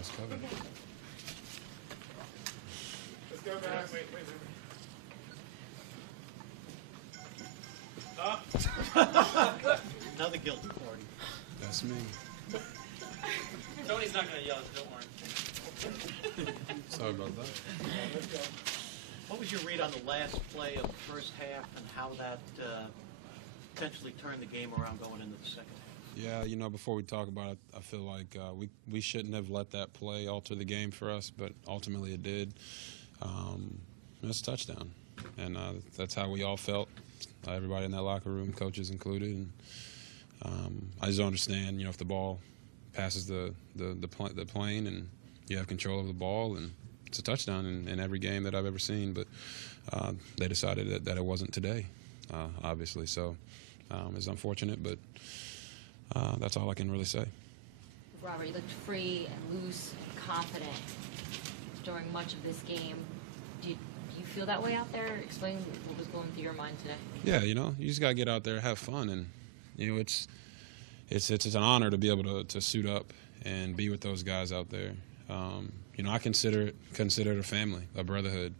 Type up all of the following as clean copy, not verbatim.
Nice cover. Let's go, guys. Wait. Another guilty party. That's me. Tony's not going to yell, don't worry. Sorry about that. What was your read on the last play of the first half and how that potentially turned the game around going into the second half? Yeah, before we talk about it, I feel like we shouldn't have let that play alter the game for us, but ultimately it did. It's a touchdown, and that's how we all felt. Everybody in that locker room, coaches included. And I just don't understand, if the ball passes the plane and you have control of the ball, and it's a touchdown in every game that I've ever seen. But they decided that it wasn't today, obviously. So it's unfortunate, but that's all I can really say. Robert, you looked free and loose and confident during much of this game. Do you feel that way out there? Explain what was going through your mind today. Yeah, you just got to get out there, have fun, and it's an honor to be able to suit up and be with those guys out there. I consider it a family, a brotherhood.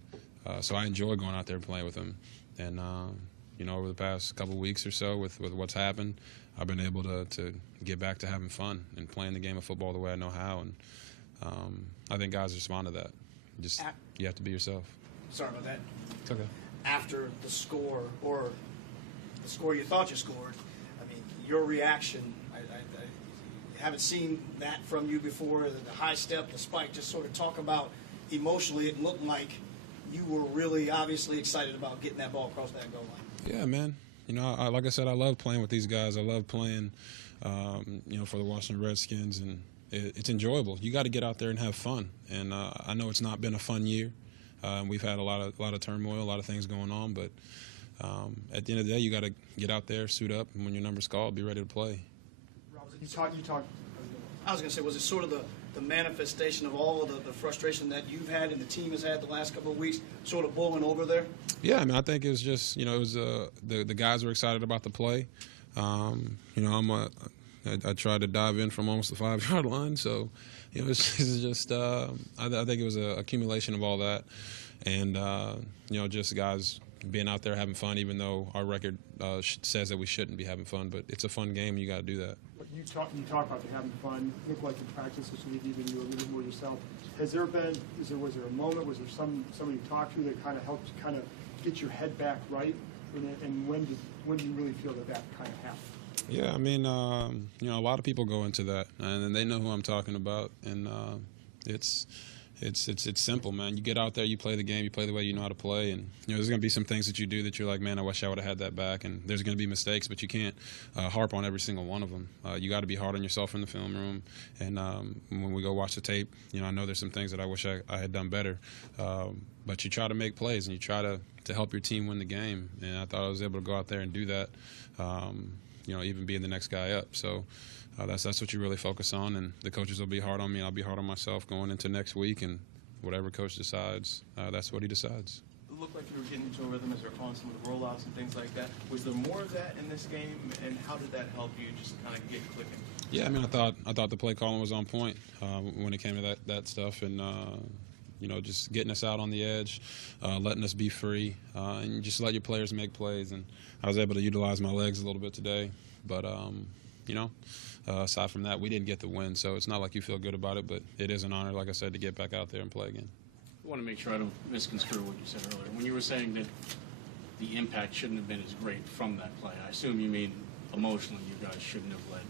So I enjoy going out there and playing with them. And over the past couple of weeks or so, with what's happened, I've been able to get back to having fun and playing the game of football the way I know how. And I think guys respond to that. You have to be yourself. Sorry about that. It's okay. After the score, or the score you thought you scored, I mean, your reaction, I haven't seen that from you before, the high step, the spike. Just sort of talk about emotionally, it looked like you were really obviously excited about getting that ball across that goal line. Yeah, man. Like I said, I love playing with these guys. I love playing, for the Washington Redskins, and it's enjoyable. You got to get out there and have fun. And I know it's not been a fun year. We've had a lot of turmoil, a lot of things going on. But at the end of the day, you got to get out there, suit up, and when your number's called, be ready to play. You talk. I was going to say, was it sort of the manifestation of all of the frustration that you've had and the team has had the last couple of weeks, sort of boiling over there? Yeah, I mean, I think it was just, it was the guys were excited about the play. I tried to dive in from almost the 5-yard line, so it's just I think it was an accumulation of all that, and just guys being out there having fun, even though our record says that we shouldn't be having fun. But it's a fun game, and you got to do that. You talk about the having fun. Look like in practice this week, even you a little bit more yourself. Was there a moment? Was there somebody you talked to that kind of helped kind of get your head back right? And when do you really feel that kind of happened? Yeah, I mean, a lot of people go into that, and they know who I'm talking about, and it's simple, man. You get out there, you play the game, you play the way you know how to play, and there's going to be some things that you do that you're like, man, I wish I would have had that back, and there's going to be mistakes, but you can't harp on every single one of them. You got to be hard on yourself in the film room, and when we go watch the tape, I know there's some things that I wish I had done better, but you try to make plays and you try to help your team win the game, and I thought I was able to go out there and do that. Even being the next guy up. So that's what you really focus on, and the coaches will be hard on me, and I'll be hard on myself going into next week, and whatever coach decides, that's what he decides. It looked like you were getting into a rhythm as you were calling some of the rollouts and things like that. Was there more of that in this game, and how did that help you just kind of get clicking? Yeah, I mean, I thought the play calling was on point when it came to that stuff, and just getting us out on the edge, letting us be free, and just let your players make plays. And I was able to utilize my legs a little bit today. But, aside from that, we didn't get the win. So it's not like you feel good about it, but it is an honor, like I said, to get back out there and play again. I want to make sure I don't misconstrue what you said earlier. When you were saying that the impact shouldn't have been as great from that play, I assume you mean emotionally you guys shouldn't have let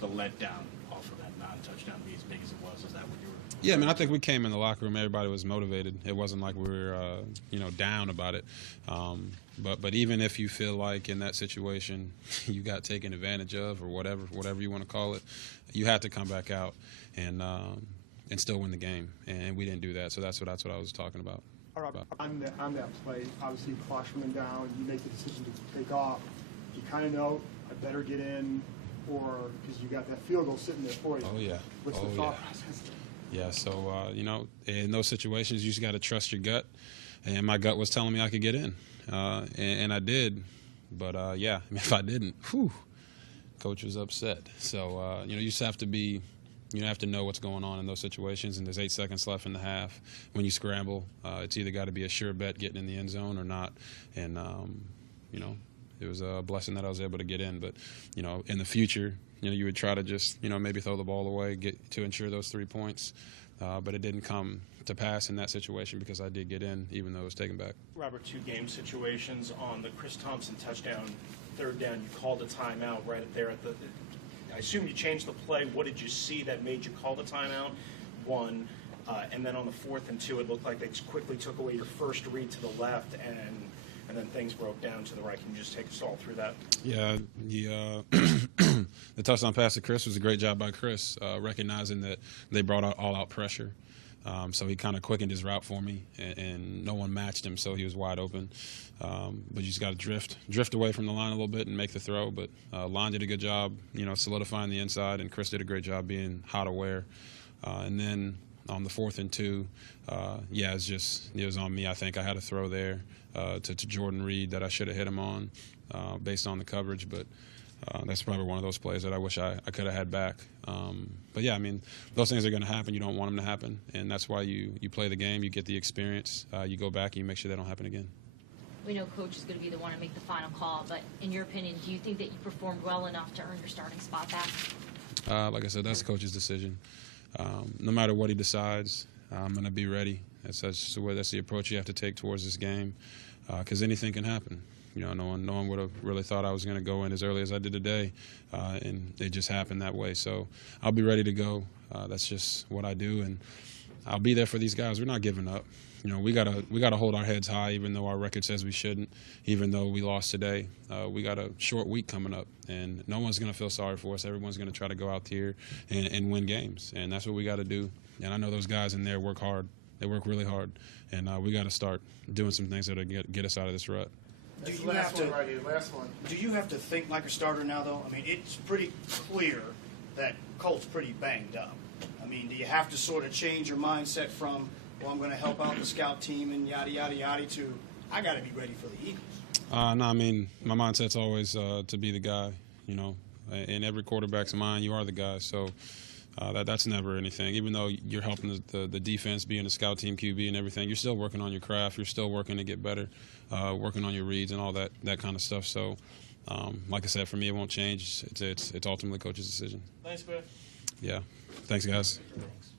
the letdown off of that non-touchdown be as big as it was. Is that what you were? Yeah, I mean, I think we came in the locker room, everybody was motivated. It wasn't like we were, down about it. But even if you feel like in that situation you got taken advantage of or whatever you want to call it, you had to come back out and still win the game. And we didn't do that, so that's what I was talking about. All right, on that play, obviously the clock's running down, you make the decision to take off. You kind of know, I better get in, or because you got that field goal sitting there for you. Oh, yeah. What's the thought process? Yeah, so, in those situations, you just got to trust your gut. And my gut was telling me I could get in. And I did. But, if I didn't, coach was upset. So, you just have to be you have to know what's going on in those situations, and there's 8 seconds left in the half. When you scramble, it's either got to be a sure bet getting in the end zone or not. And, it was a blessing that I was able to get in. But, in the future, you would try to just, maybe throw the ball away, get to ensure those 3 points. But it didn't come to pass in that situation because I did get in, even though it was taken back. Robert, 2 game situations on the Chris Thompson touchdown, 3rd down, you called a timeout right there at the. I assume you changed the play. What did you see that made you call the timeout? 1, and then on the 4th and 2, it looked like they quickly took away your first read to the left, and then things broke down to the right. Can you just take us all through that? Yeah, the touchdown pass to Chris was a great job by Chris, recognizing that they brought out all-out pressure. So he kind of quickened his route for me, and no one matched him, so he was wide open. But you just got to drift away from the line a little bit and make the throw. But Lon did a good job, solidifying the inside, and Chris did a great job being hot aware. And then on the 4th and 2, it was on me. I think I had a throw there to Jordan Reed that I should have hit him on based on the coverage, but that's probably one of those plays that I wish I could have had back. But yeah, those things are going to happen. You don't want them to happen, and that's why you play the game. You get the experience. You go back and you make sure they don't happen again. We know Coach is going to be the one to make the final call, but in your opinion, do you think that you performed well enough to earn your starting spot back? Like I said, that's the coach's decision. No matter what he decides, I'm going to be ready. That's the approach you have to take towards this game, because anything can happen. No one would have really thought I was going to go in as early as I did today, and it just happened that way. So I'll be ready to go. That's just what I do, and I'll be there for these guys. We're not giving up. We gotta hold our heads high, even though our record says we shouldn't. Even though we lost today, we got a short week coming up, and no one's gonna feel sorry for us. Everyone's gonna try to go out here and win games, and that's what we got to do. And I know those guys in there work hard. They work really hard, and we got to start doing some things that'll get us out of this rut. Do you have to? Right here, last one. Do you have to think like a starter now, though? It's pretty clear that Colt's pretty banged up. Do you have to sort of change your mindset from, well, I'm going to help out the scout team and yada, yada, yada, to I got to be ready for the Eagles? No, my mindset's always to be the guy, In every quarterback's mind, you are the guy. So that's never anything. Even though you're helping the defense, being a scout team QB and everything, you're still working on your craft. You're still working to get better, working on your reads and all that kind of stuff. So, like I said, for me, it won't change. It's ultimately coach's decision. Thanks, Griff. Yeah. Thanks, guys. Thanks.